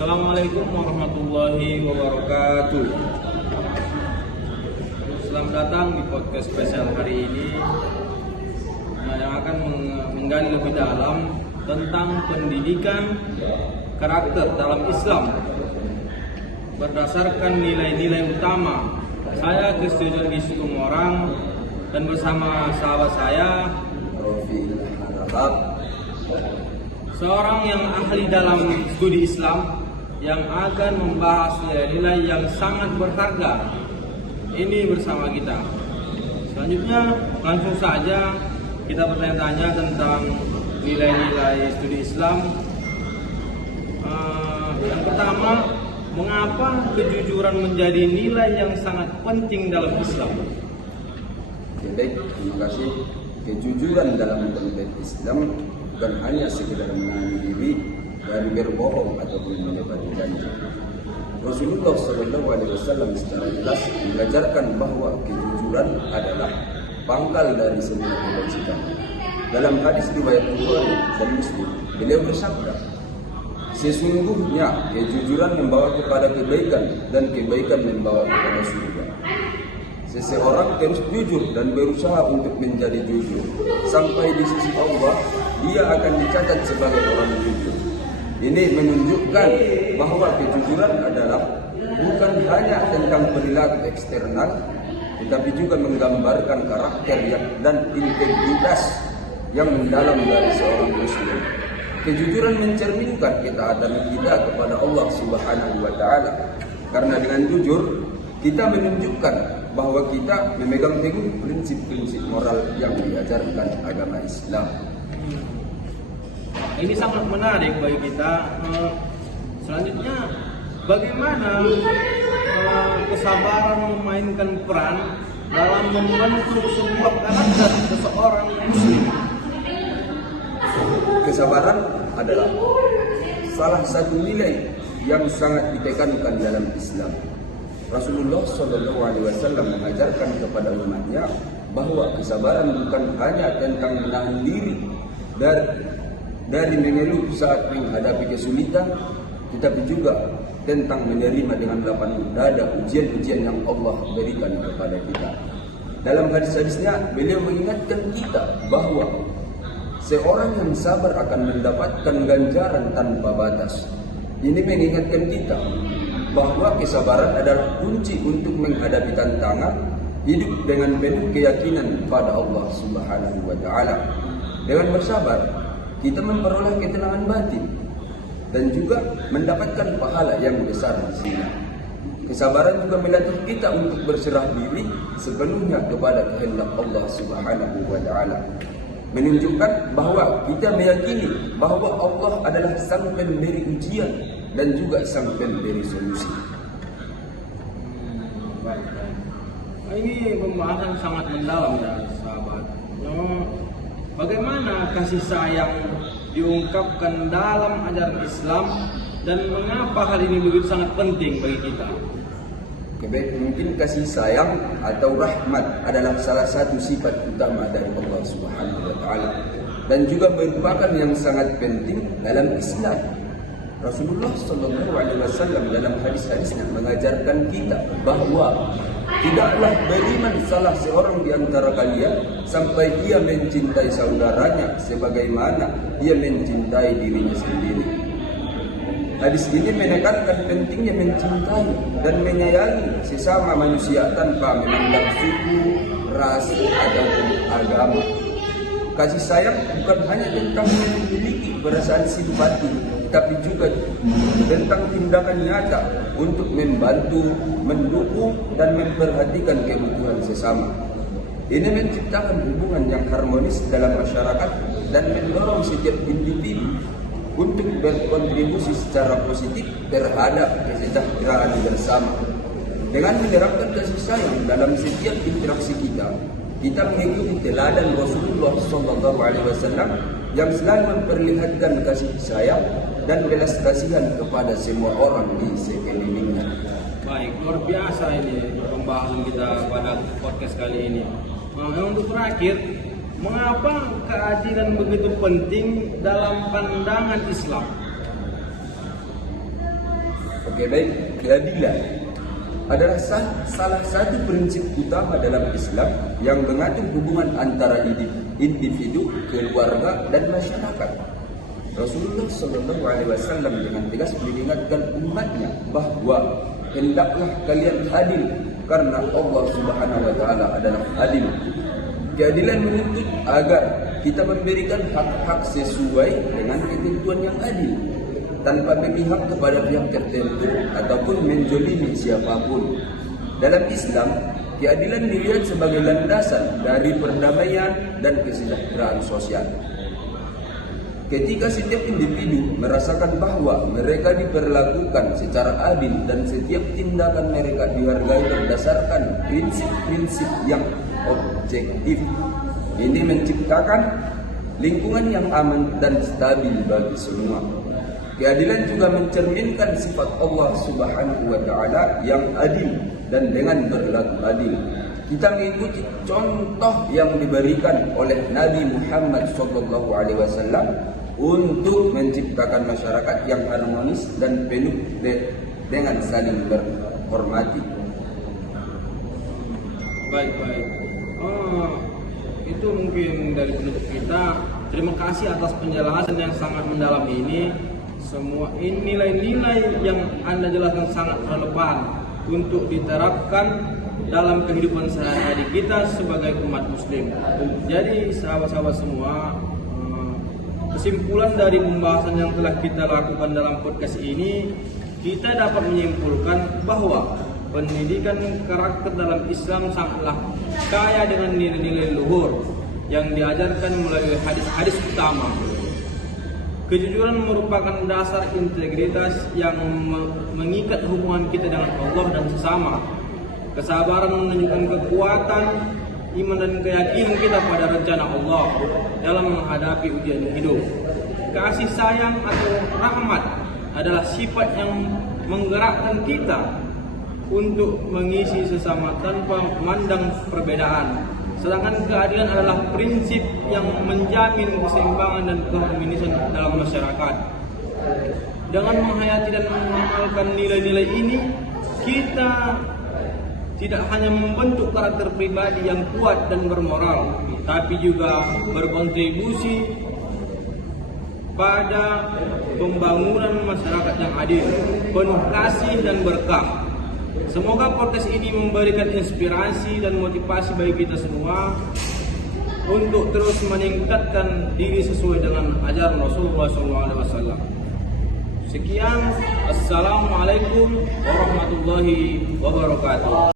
Assalamualaikum warahmatullahi wabarakatuh. Selamat datang di podcast spesial hari ini yang akan menggali lebih dalam tentang pendidikan karakter dalam Islam berdasarkan nilai-nilai utama. Saya Kristian Gisi Kumorang dan bersama sahabat saya seorang yang ahli dalam studi Islam yang akan membahas nilai-nilai yang sangat berharga ini bersama kita. Selanjutnya langsung saja kita bertanya-tanya tentang nilai-nilai studi Islam. Yang pertama, mengapa kejujuran menjadi nilai yang sangat penting dalam Islam? Baik, terima kasih. Kejujuran dalam konteks Islam bukan hanya sekedar menahan diri dari berbohong ataupun menepati janji. Rasulullah SAW secara jelas mengajarkan bahwa kejujuran adalah pangkal dari semua kebajikan. Dalam hadis riwayat Bukhari dan Muslim, beliau bersabda, "Sesungguhnya kejujuran membawa kepada kebaikan dan kebaikan membawa kepada surga. Seseorang harus jujur dan berusaha untuk menjadi jujur. Sampai di sisi Allah, dia akan dicatat sebagai orang jujur." Ini menunjukkan bahwa kejujuran adalah bukan hanya tentang perilaku eksternal, tetapi juga menggambarkan karakter dan integritas yang mendalam dari seorang muslim. Kejujuran mencerminkan ketaatan kita kepada Allah Subhanahu wa taala. Karena dengan jujur kita menunjukkan bahwa kita memegang teguh prinsip-prinsip moral yang diajarkan agama Islam. Ini sangat menarik bagi kita. Selanjutnya, bagaimana kesabaran memainkan peran dalam membentuk sebuah karakter seseorang muslim? Kesabaran adalah salah satu nilai yang sangat ditekankan dalam Islam. Rasulullah SAW mengajarkan kepada umatnya bahwa kesabaran bukan hanya tentang menahan diri dari mengeluh saat menghadapi kesulitan, tetapi juga tentang menerima dengan lapang dada ujian-ujian yang Allah berikan kepada kita. Dalam hadis-hadisnya, beliau mengingatkan kita bahwa seorang yang sabar akan mendapatkan ganjaran tanpa batas. Ini mengingatkan kita bahwa kesabaran adalah kunci untuk menghadapi tantangan, hidup dengan penuh keyakinan pada Allah Subhanahu wa taala. Dengan bersabar, kita memperoleh ketenangan batin dan juga mendapatkan pahala yang besar di sini. Kesabaran juga melatih kita untuk berserah diri sepenuhnya kepada kehendak Allah Subhanahu wa taala. Menunjukkan bahwa kita meyakini bahwa Allah adalah sang pemberi ujian dan juga sang pemberi solusi. Ini pembahasan sangat mendalam ya sahabat. Bagaimana kasih sayang diungkapkan dalam ajaran Islam dan mengapa hal ini begitu sangat penting bagi kita? Baik, mungkin kasih sayang atau rahmat adalah salah satu sifat utama dari Allah Subhanahu wa taala dan juga merupakan yang sangat penting dalam Islam. Rasulullah SAW dalam hadis-hadisnya mengajarkan kita bahwa tidaklah beriman salah seorang di antara kalian sampai ia mencintai saudaranya sebagaimana ia mencintai dirinya sendiri. Hadis ini menekankan pentingnya mencintai dan menyayangi sesama manusia tanpa memandang suku, ras, ataupun agama. Kasih sayang bukan hanya tentang memiliki perasaan simpati, tapi juga tentang tindakan nyata untuk membantu, mendukung, dan memperhatikan kebutuhan sesama. Ini menciptakan hubungan yang harmonis dalam masyarakat dan mendorong setiap individu untuk berkontribusi secara positif terhadap kesejahteraan bersama. Dengan menerapkan kasih sayang dalam setiap interaksi kita mengikuti teladan Rasulullah SAW yang selalu memperlihatkan kasih sayang dan belas kasihan kepada semua orang di sekelilingnya. Baik, luar biasa ini pembahasan kita pada podcast kali ini. Untuk terakhir, mengapa keadilan begitu penting dalam pandangan Islam? Keadilan adalah salah satu prinsip utama dalam Islam yang mengatur hubungan antara individu, keluarga, dan masyarakat. Rasulullah Shallallahu Alaihi Wasallam dengan tegas mengingatkan umatnya bahwa hendaklah kalian adil karena Allah Subhanahu Wa Taala adalah adil. Keadilan menuntut agar kita memberikan hak-hak sesuai dengan ketentuan yang adil, tanpa memihak kepada pihak tertentu ataupun menzolimi siapapun. Dalam Islam, keadilan dilihat sebagai landasan dari perdamaian dan kesejahteraan sosial. Ketika setiap individu merasakan bahwa mereka diperlakukan secara adil dan setiap tindakan mereka dihargai berdasarkan prinsip-prinsip yang objektif, ini menciptakan lingkungan yang aman dan stabil bagi semua. Keadilan juga mencerminkan sifat Allah Subhanahu wa Ta'ala yang adil, dan dengan berlaku adil kita mengikuti contoh yang diberikan oleh Nabi Muhammad SAW untuk menciptakan masyarakat yang harmonis dan penuh dengan saling berhormati. Baik. Itu mungkin dari penutup kita. Terima kasih atas penjelasan yang sangat mendalam ini. Semua ini nilai-nilai yang Anda jelaskan sangat relevan untuk diterapkan dalam kehidupan sehari-hari kita sebagai umat muslim. Jadi sahabat-sahabat semua, kesimpulan dari pembahasan yang telah kita lakukan dalam podcast ini, kita dapat menyimpulkan bahwa pendidikan karakter dalam Islam sangatlah kaya dengan nilai-nilai luhur yang diajarkan melalui hadis-hadis utama. Kejujuran merupakan dasar integritas yang mengikat hubungan kita dengan Allah dan sesama. Kesabaran menunjukkan kekuatan iman dan keyakinan kita pada rencana Allah dalam menghadapi ujian hidup. Kasih sayang atau rahmat adalah sifat yang menggerakkan kita untuk mengisi sesama tanpa memandang perbedaan. Sedangkan keadilan adalah prinsip yang menjamin keseimbangan dan keharmonisan dalam masyarakat. Dengan menghayati dan mengamalkan nilai-nilai ini, kita tidak hanya membentuk karakter pribadi yang kuat dan bermoral, tapi juga berkontribusi pada pembangunan masyarakat yang adil, penuh kasih dan berkah. Semoga podcast ini memberikan inspirasi dan motivasi bagi kita semua untuk terus meningkatkan diri sesuai dengan ajaran Rasulullah SAW. Sekian, assalamualaikum warahmatullahi wabarakatuh.